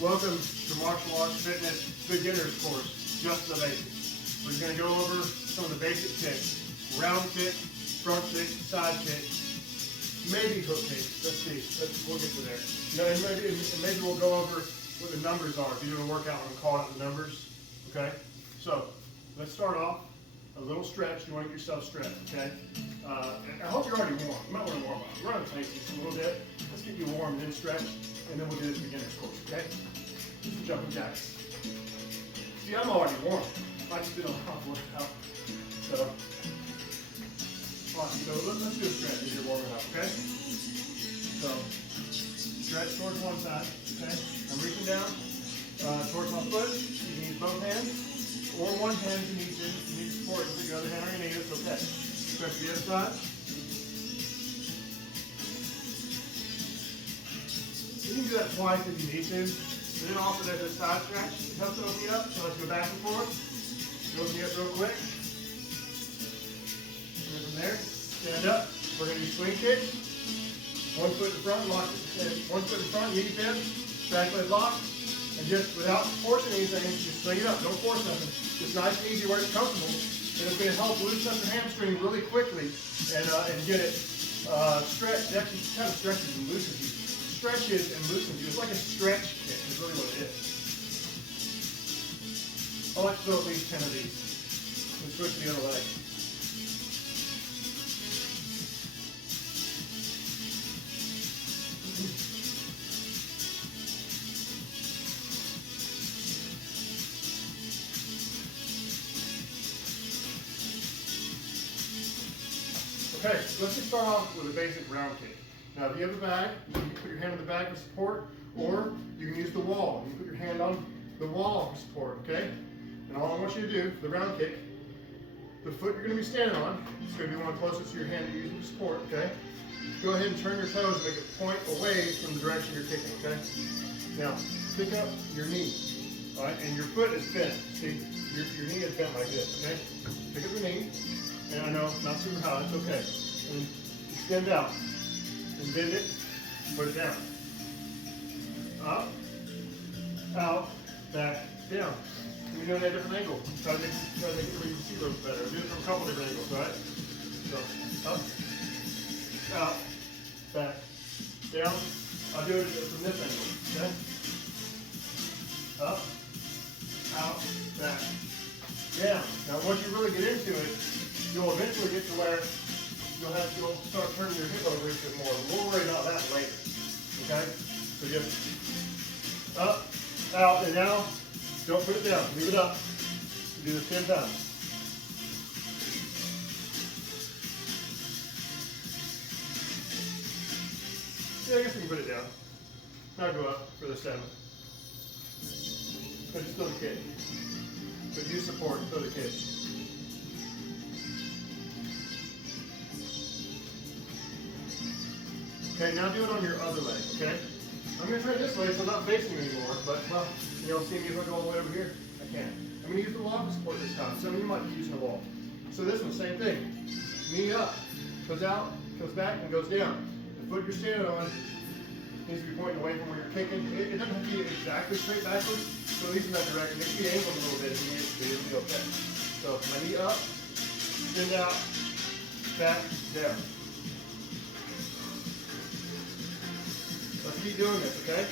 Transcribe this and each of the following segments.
Welcome to Martial Arts Fitness Beginners Course, just the basics. We're going to go over some of the basic kicks. Round kick, front kick, side kick, maybe hook kick. Let's see. We'll get to there. Maybe we'll go over what the numbers are. If you do a workout, I'm calling out the numbers. Okay? So, let's start off. A little stretch. You want to get yourself stretched, okay? I hope you're already warm. You might want to warm up. Run on Tacey a little bit. Let's get you warm and then stretch, and then we'll do this beginner's course, okay? Do some jumping jacks. See, I'm already warm. I just did a hot workout. So, let's do a stretch as you're warming up, okay? So, stretch towards one side, okay? I'm reaching down towards my foot. You can use both hands. Or one hand if you need to. If you need support, you put your other hand on your knee, it's okay. Stretch the other side. You can do that twice if you need to. And then also there's a side stretch. It helps to open you up. So let's go back and forth. Open you up real quick. And then from there, stand up. We're going to do swing kick. One foot in front, lock it. One foot in front, knee bend, back leg lock. And just without forcing anything, just swing it up. Don't force nothing. Just nice and easy where it's comfortable. And it's going to help loosen up your hamstring really quickly and get it stretched. It actually kind of stretches and loosens you. Stretches and loosens you. It's like a stretch kick is really what it is. I like to throw at least 10 of these. And switch to the other leg. Okay, so let's just start off with a basic round kick. Now, if you have a bag, you can put your hand on the bag for support, or you can use the wall. You can put your hand on the wall for support, okay? And all I want you to do for the round kick, the foot you're going to be standing on is going to be one closest to your hand you're using for support, okay? Go ahead and turn your toes and make it point away from the direction you're kicking, okay? Now, pick up your knee, all right? And your foot is bent. See, your knee is bent like this, okay? Pick up your knee. And I know, not super high, it's okay. And extend out. And bend it, put it down. Up, out, back, down. And we do it at a different angle. Try to make it where you can see those better. Do it from a couple different angles, right? So, up, out, back, down. I'll do it from this angle, okay? Up, out, back, down. Now once you really get into it, you'll eventually get to where you'll start turning your hip over a bit more. We'll worry about that later. Okay? So just up, out, and now don't put it down. Leave it up. Do this 10 times. Yeah, I guess we can put it down. Now go up for the 7. But still the kick. But use support, still the kick. Okay, now do it on your other leg, okay? I'm going to try this way so I'm not facing you anymore, but, well, you'll see me if I go all the way over here. I can. I'm going to use the wall for support this time. Some of you might be using the wall. So this one, same thing. Knee up, goes out, comes back, and goes down. The foot you're standing on needs to be pointing away from where you're kicking. It doesn't have to be exactly straight backwards, so at least in that direction. It can be angled a little bit if you need it to be. It'll be okay. So my knee up, bend out, back, down. Let's keep doing this, okay?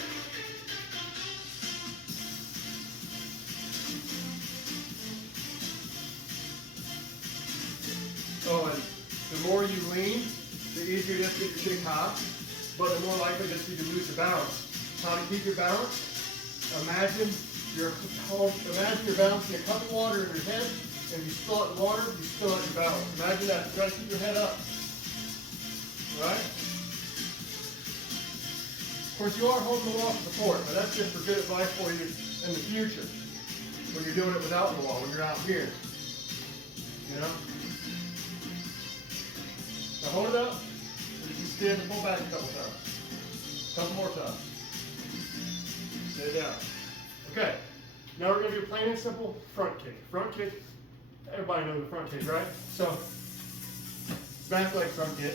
Oh, and the more you lean, the easier it is to get your kick high, but the more likely it is for you to lose your balance. How to keep your balance? Imagine you're balancing a cup of water in your head, and you spill out the water, you spill out your balance. Imagine that. Try to keep your head up. All right? Of course, you are holding the wall for support, but that's just for good advice for you in the future when you're doing it without the wall, when you're out here. You know? Now hold it up, and you can stand and pull back a couple times. A couple more times. Stay down. Okay, now we're going to do a plain and simple front kick. Front kick, everybody knows the front kick, right? So, back leg front kick.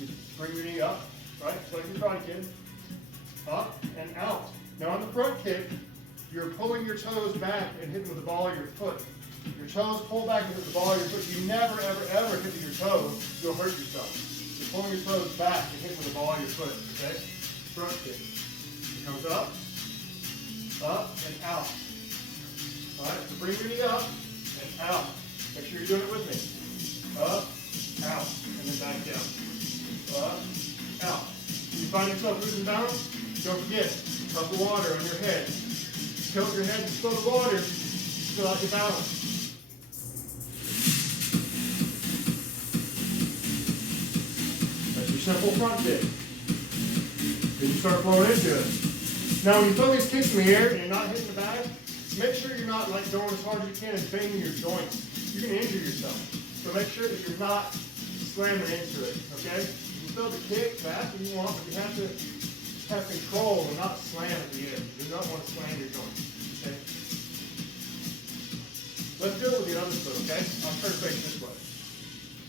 You bring your knee up, right? Like you're front kid. Up and out. Now on the front kick, you're pulling your toes back and hitting with the ball of your foot. Your toes pull back and hit the ball of your foot. You never, ever, ever hit with your toes. You'll hurt yourself. You're pulling your toes back and hitting with the ball of your foot, okay? Front kick. It comes up, and out. All right, so bring your knee up and out. Make sure you're doing it with me. Up, out, and then back down. Up, out. When you find yourself losing balance, don't forget, pump the water on your head. Tilt your head and spill the water, fill out your balance. That's your simple front kick. Then you start flowing into it. Now when you throw these kicks in the air and you're not hitting the bag, make sure you're not like going as hard as you can and banging your joints. You're going to injure yourself. So make sure that you're not slamming into it, okay? You can throw the kick fast if you want, but you have to have control and not slam at the end. You do not want to slam your joints, okay? Let's do it with the other foot, okay? I'll turn face this way.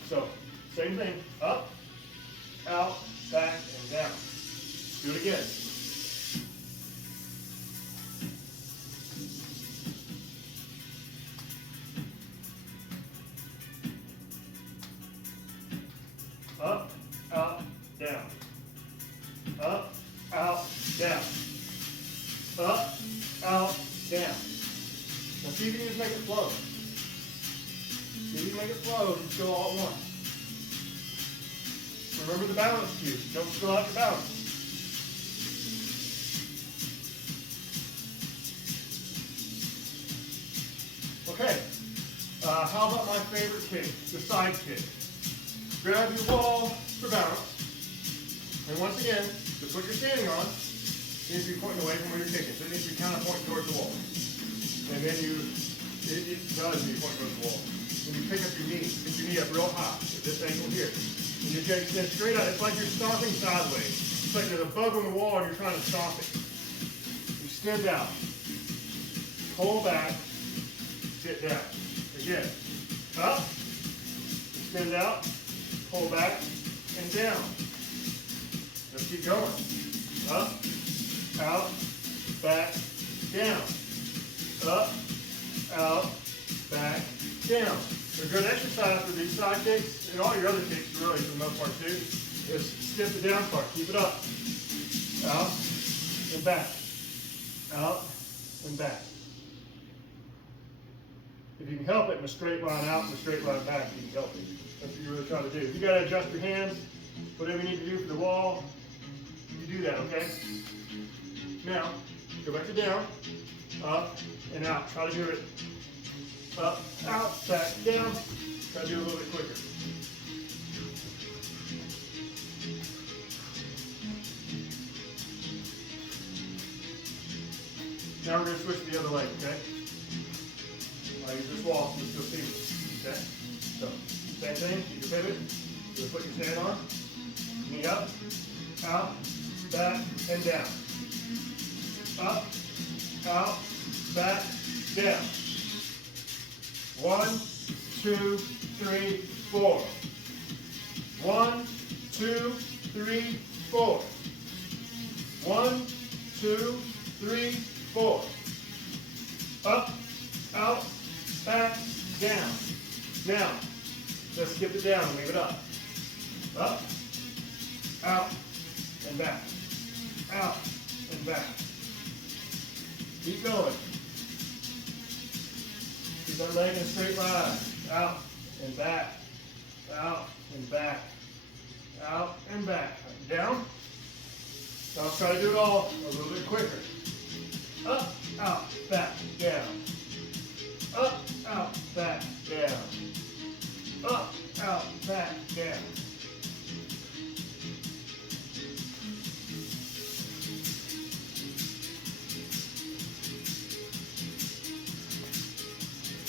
So, same thing, up, out, back, and down. Do it again. Up, out, down. Up, out, down. Up, out, down. Now see if you can just make it flow. See if you can make it flow and go all at once. Remember the balance cue. Don't spill out your balance. Okay. How about my favorite kick, the side kick? Grab your wall for balance. And once again, the foot you're standing on needs to be pointing away from where you're kicking. So it needs to be kind of pointing towards the wall. And then it does need to point towards the wall. When you pick up your knee, pick your knee up real high at this angle here. And you're going to extend straight out. It's like you're stomping sideways. It's like there's a bug on the wall and you're trying to stomp it. You extend out. Pull back. Sit down. Again. Up. Extend out. Pull back and down. Let's keep going. Up, out, back, down. Up, out, back, down. A good exercise for these side kicks, and all your other kicks really for the most part too, is skip the down part. Keep it up. Out and back. Out and back. If you can help it in a straight line out and a straight line back, you can help it. That's what you're really trying to do. You got to adjust your hands, whatever you need to do for the wall, you do that, okay? Now, go back to down, up, and out. Try to do it up, out, back, down. Try to do it a little bit quicker. Now we're going to switch to the other leg, okay? I'll use this wall so you'll see me, okay? So, same thing, keep your pivot, do the foot you stand on, knee up, out, back, and down. Up, out, back, down. 1, 2, 3, 4. 1, 2, 3, 4. 1, 2, 3, 4. Up, out, back, down. Now, let's skip it down and leave it up. Up, out, and back. Out, and back. Keep going. Keep that leg in a straight line. Out, and back. Out, and back. Out, and back. Down. Now let's try to do it all a little bit quicker. Up, out, back, down. Up, out, back, down. Up, out, back, down.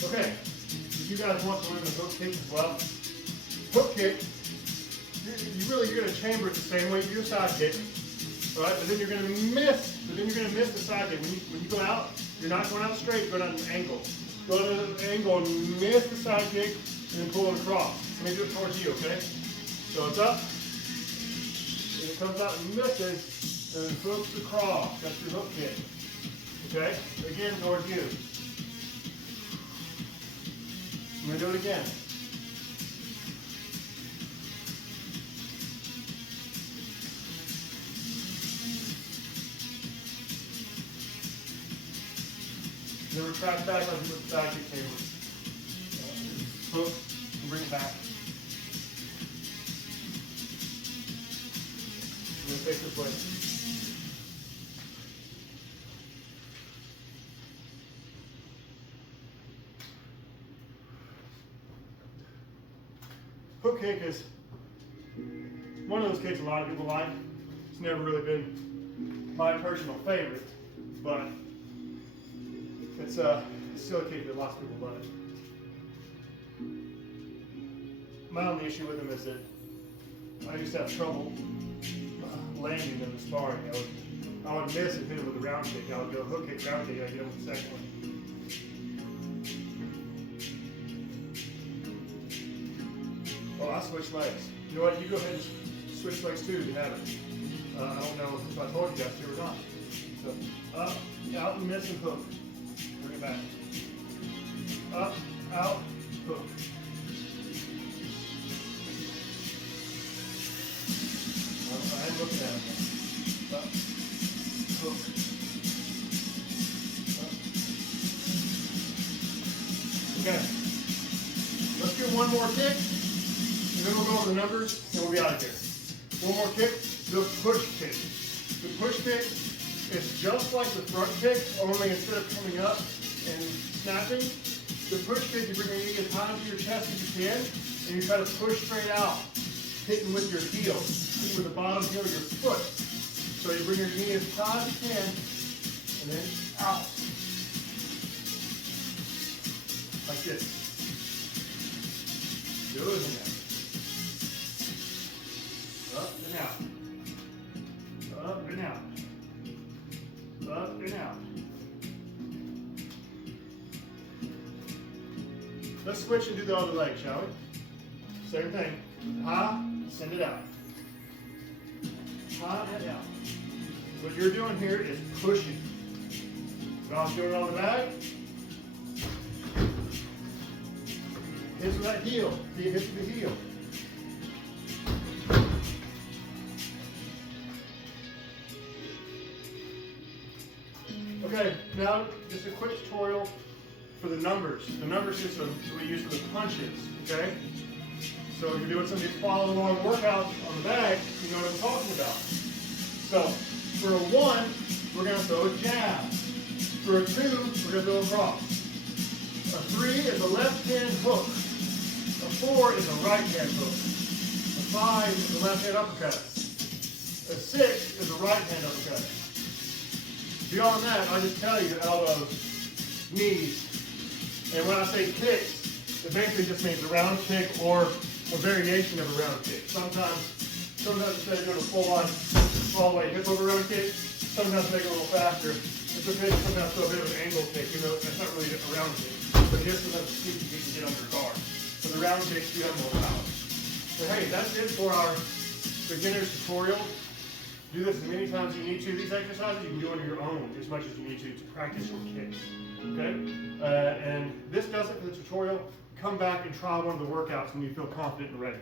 Okay, if you guys want to learn the hook kick as well, hook kick, you're going to chamber it the same way you do a side kick, right? But then you're going to miss. The side kick. When you go out, you're not going out straight. You're going out at an angle. Go to an angle and miss the side kick, and then pull it across. Let me do it towards you, okay? So it's up, and it comes out and misses, and then hooks across. That's your hook kick. Okay? Again, towards you. I'm going to do it again. Then retract back like you put the back kick table. Hook and bring it back. I'm going to take this way. Hook kick is one of those kicks a lot of people like. It's never really been my personal favorite, but it's still a kick that lots of people love it. My only issue with them is that I used to have trouble landing them in sparring. I would miss and hit him with a round kick. I would go hook kick, round kick, I'd get him with the second one. Well, I switch legs. You know what? You go ahead and switch legs too if you have it. I don't know if I told you guys to or not. So up, out, and miss and hook. Bring it back. Up, out, hook. I am looking at it. Up, hook. Up. Okay. Let's do one more kick. And then we'll go over the numbers, and we'll be out of here. One more kick, the push kick. The push kick is just like the front kick, only instead of coming up and snapping, the push kick, you bring your knee as high to your chest as you can, and you try to push straight out, hitting with your heel, hitting with the bottom heel of your foot. So you bring your knee as high as you can, and then out. Like this. Good enough. Up and out. Up and out. Up and out. Let's switch and do the other leg, shall we? Same thing. High, send it out. High and out. What you're doing here is pushing. Now I'm doing it on the back. Hits with that heel. See, it hits with the heel. Okay, now just a quick tutorial for the numbers. The number system that we use for the punches, okay? So if you're doing some of these follow along workouts on the bag, you know what I'm talking about. So for a 1, we're going to throw a jab. For a 2, we're going to throw a cross. A 3 is a left hand hook. A 4 is a right hand hook. A 5 is a left hand uppercut. A 6 is a right hand uppercut. Beyond that, I just tell you elbows, knees, and when I say kicks, it basically just means a round kick or a variation of a round kick. Sometimes instead of doing a full-on all the way hip over round kick, sometimes make it a little faster. It's okay to sometimes throw a bit of an angle kick, even though that's not really a round kick, but it is sometimes a sneaky kick you can get under guard. So the round kicks do have more power. So hey, that's it for our beginner's tutorial. Do this as many times as you need to. These exercises you can do on your own as much as you need to practice your kicks. Okay? And this does it for the tutorial. Come back and try one of the workouts when you feel confident and ready.